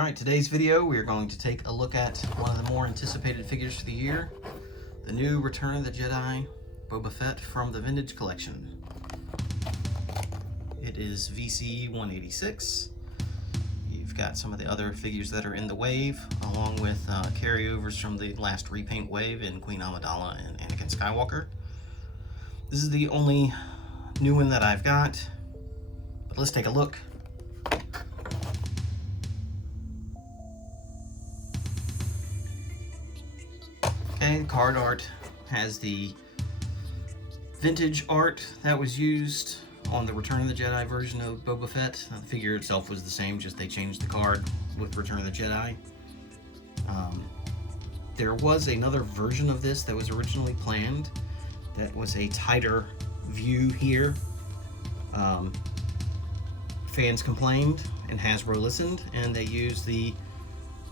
Alright, today's video we are going to take a look at one of the more anticipated figures for the year, the new Return of the Jedi Boba Fett from the Vintage Collection. It is VC 186. You've got some of the other figures that are in the wave, along with carryovers from the last repaint wave in Queen Amidala and Anakin Skywalker. This is the only new one that I've got, but let's take a look. Okay, card art has the vintage art that was used on the Return of the Jedi version of Boba Fett. The figure itself was the same, just they changed the card with Return of the Jedi. There was another version of this that was originally planned that was a tighter view here. Fans complained and Hasbro listened, and they used the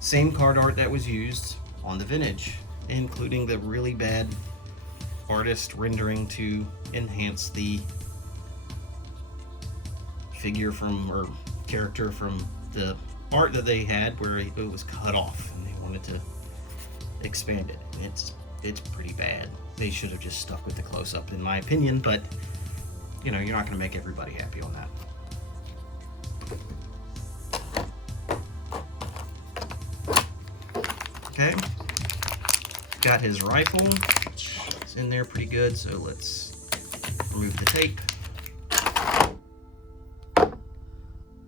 same card art that was used on the vintage, including the really bad artist rendering to enhance the figure from, or character from, the art that they had where it was cut off and they wanted to expand it. It's pretty bad. They should have just stuck with the close-up in my opinion, but you know, you're not going to make everybody happy on that. Okay. Got his rifle. It's in there pretty good, so let's remove the tape,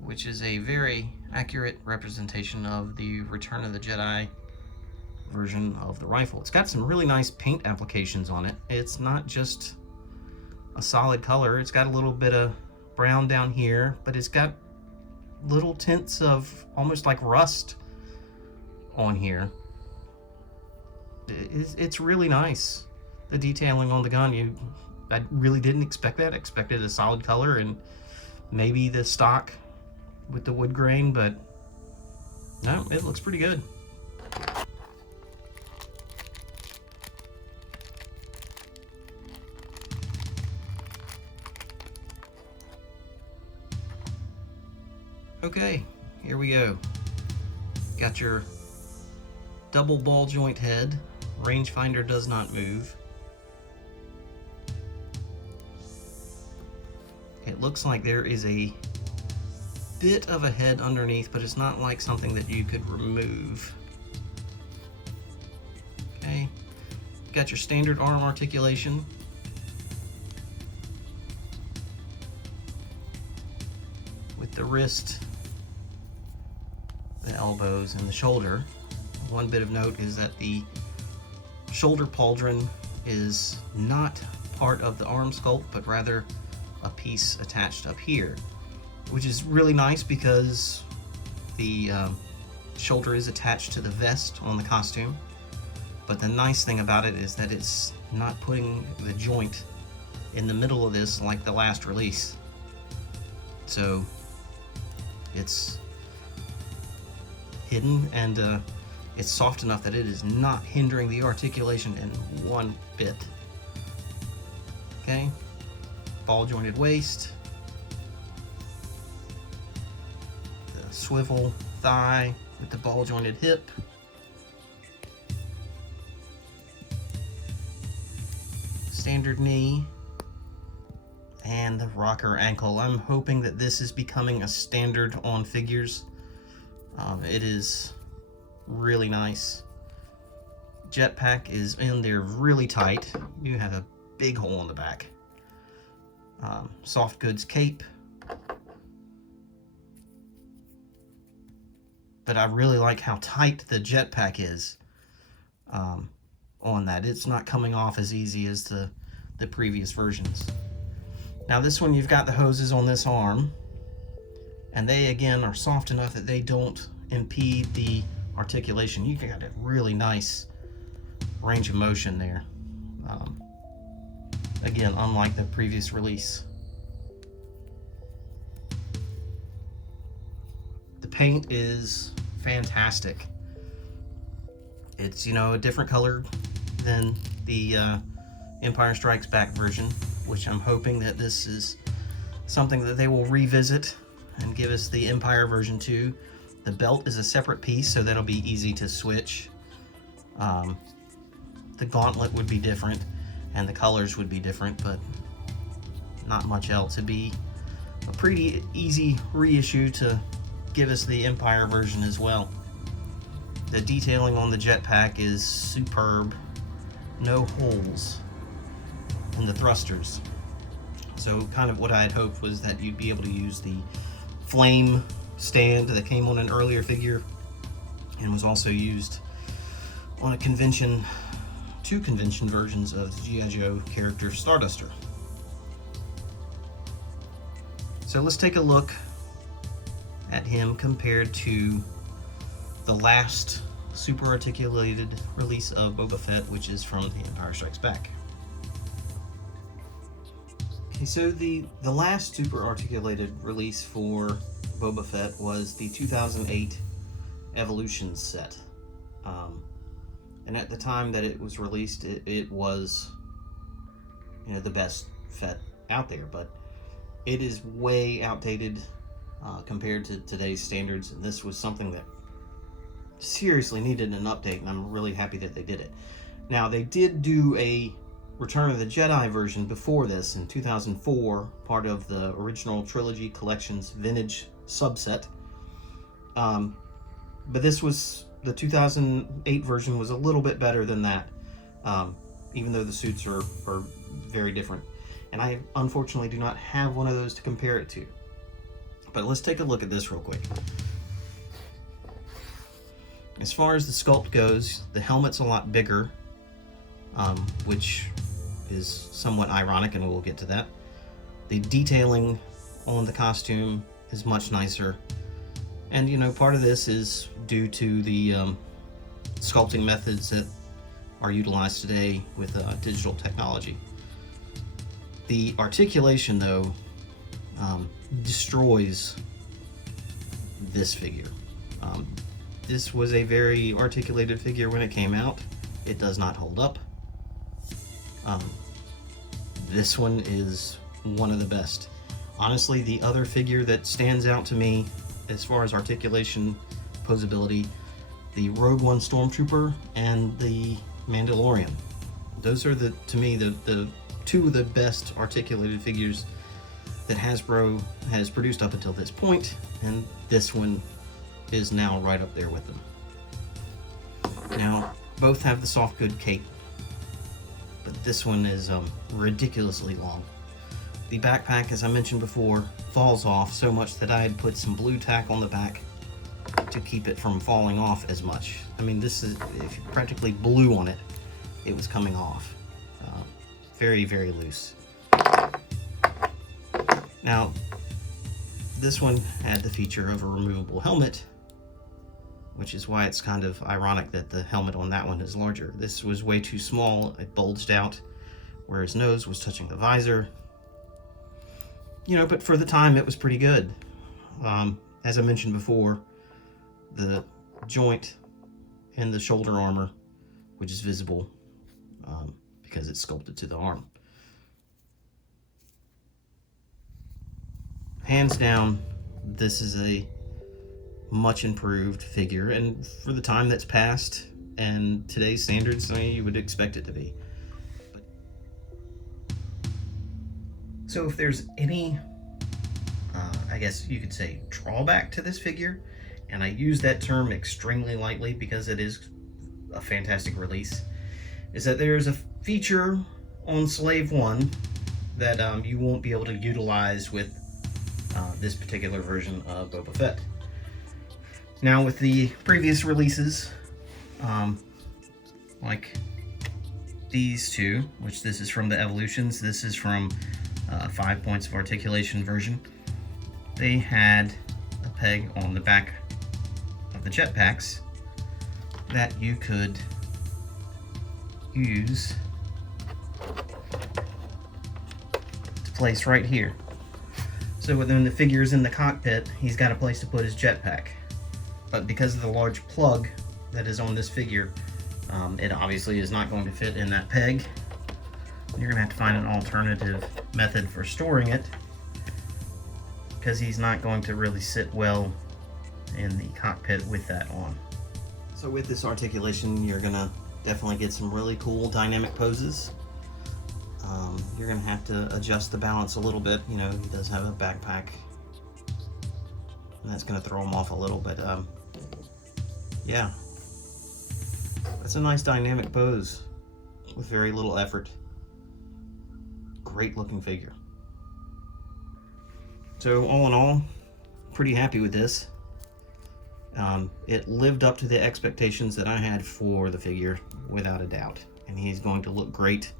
which is a very accurate representation of the Return of the Jedi version of the rifle. It's got some really nice paint applications on it. It's not just a solid color. It's got a little bit of brown down here, but it's got little tints of almost like rust on here. It's really nice. The detailing on the gun, I really didn't expect that. I expected a solid color and maybe the stock with the wood grain, but no, it looks pretty good. Okay, here we go. Got your double ball joint head. Rangefinder does not move. It looks like there is a bit of a head underneath, but it's not like something that you could remove. Okay, got your standard arm articulation. With the wrist, the elbows, and the shoulder. One bit of note is that the shoulder pauldron is not part of the arm sculpt, but rather a piece attached up here, which is really nice because the shoulder is attached to the vest on the costume. But the nice thing about it is that it's not putting the joint in the middle of this like the last release. So it's hidden, and it's soft enough that it is not hindering the articulation in one bit. Okay, ball jointed waist, the swivel thigh with the ball jointed hip, standard knee, and the rocker ankle. I'm hoping that this is becoming a standard on figures. It is really nice. Jetpack is in there really tight. You have a big hole in the back. Soft goods cape. But I really like how tight the jetpack is on that. It's not coming off as easy as the previous versions. Now this one, you've got the hoses on this arm, and they again are soft enough that they don't impede the articulation. You got a really nice range of motion there. Again, unlike the previous release. The paint is fantastic. It's, you know, a different color than the Empire Strikes Back version, which I'm hoping that this is something that they will revisit and give us the Empire version too. The belt is a separate piece, so that'll be easy to switch. The gauntlet would be different, and the colors would be different, but not much else. It'd be a pretty easy reissue to give us the Empire version as well. The detailing on the jetpack is superb. No holes in the thrusters. So kind of what I had hoped was that you'd be able to use the flame stand that came on an earlier figure and was also used on two convention versions of the G.I. Joe character Starduster. So let's take a look at him compared to the last super articulated release of Boba Fett, which is from The Empire Strikes Back. Okay, so the last super articulated release for Boba Fett was the 2008 Evolutions set. And at the time that it was released, it was, you know, the best Fett out there, but it is way outdated compared to today's standards, and this was something that seriously needed an update, and I'm really happy that they did it. Now, they did do a Return of the Jedi version before this in 2004, part of the original trilogy collection's vintage subset. But this was, the 2008 version was a little bit better than that, even though the suits are very different. And I unfortunately do not have one of those to compare it to. But let's take a look at this real quick. As far as the sculpt goes, the helmet's a lot bigger, which is somewhat ironic, and we'll get to that. The detailing on the costume is much nicer. And, you know, part of this is due to the sculpting methods that are utilized today with digital technology. The articulation, though, destroys this figure. This was a very articulated figure when it came out. It does not hold up. This one is one of the best. Honestly, the other figure that stands out to me as far as articulation, posability, the Rogue One Stormtrooper and the Mandalorian. Those are, to me, the two of the best articulated figures that Hasbro has produced up until this point, and this one is now right up there with them. Now, both have the soft good cape, but this one is ridiculously long. The backpack, as I mentioned before, falls off so much that I had put some blue tack on the back to keep it from falling off as much. I mean, this is, if you practically blew on it, it was coming off. Very, very loose. Now, this one had the feature of a removable helmet, which is why it's kind of ironic that the helmet on that one is larger. This was way too small, it bulged out where his nose was touching the visor. You know, but for the time it was pretty good. As I mentioned before, the joint in the shoulder armor, which is visible because it's sculpted to the arm. Hands down, this is a much improved figure, and for the time that's passed and today's standards, I mean, you would expect it to be. So if there's any, I guess you could say, drawback to this figure, and I use that term extremely lightly because it is a fantastic release, is that there's a feature on Slave 1 that you won't be able to utilize with this particular version of Boba Fett. Now, with the previous releases, like these two, which this is from the Evolutions, this is from 5 points of articulation version, they had a peg on the back of the jetpacks that you could use to place right here. So when the figure's in the cockpit, he's got a place to put his jetpack. But because of the large plug that is on this figure, it obviously is not going to fit in that peg. You're gonna have to find an alternative method for storing it, because he's not going to really sit well in the cockpit with that on. So with this articulation, you're gonna definitely get some really cool dynamic poses. You're gonna have to adjust the balance a little bit. You know, he does have a backpack, and that's gonna throw him off a little, but yeah, that's a nice dynamic pose with very little effort. Great looking figure. So all in all, pretty happy with this. It lived up to the expectations that I had for the figure, without a doubt. And he's going to look great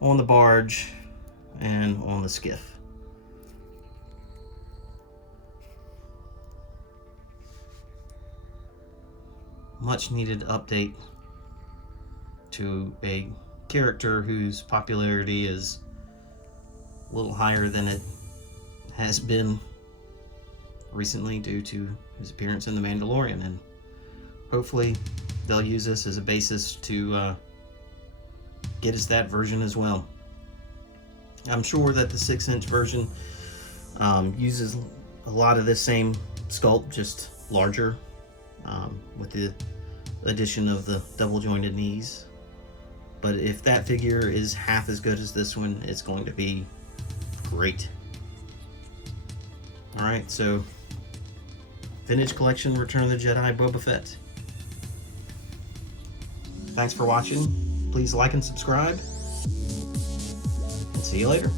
on the barge and on the skiff. Much needed update to a character whose popularity is a little higher than it has been recently due to his appearance in The Mandalorian, and hopefully they'll use this as a basis to get us that version as well. I'm sure that the 6-inch version uses a lot of this same sculpt, just larger, with the addition of the double jointed knees. But if that figure is half as good as this one, it's going to be great. Alright, so Vintage Collection, Return of the Jedi, Boba Fett. Thanks for watching. Please like and subscribe. And see you later.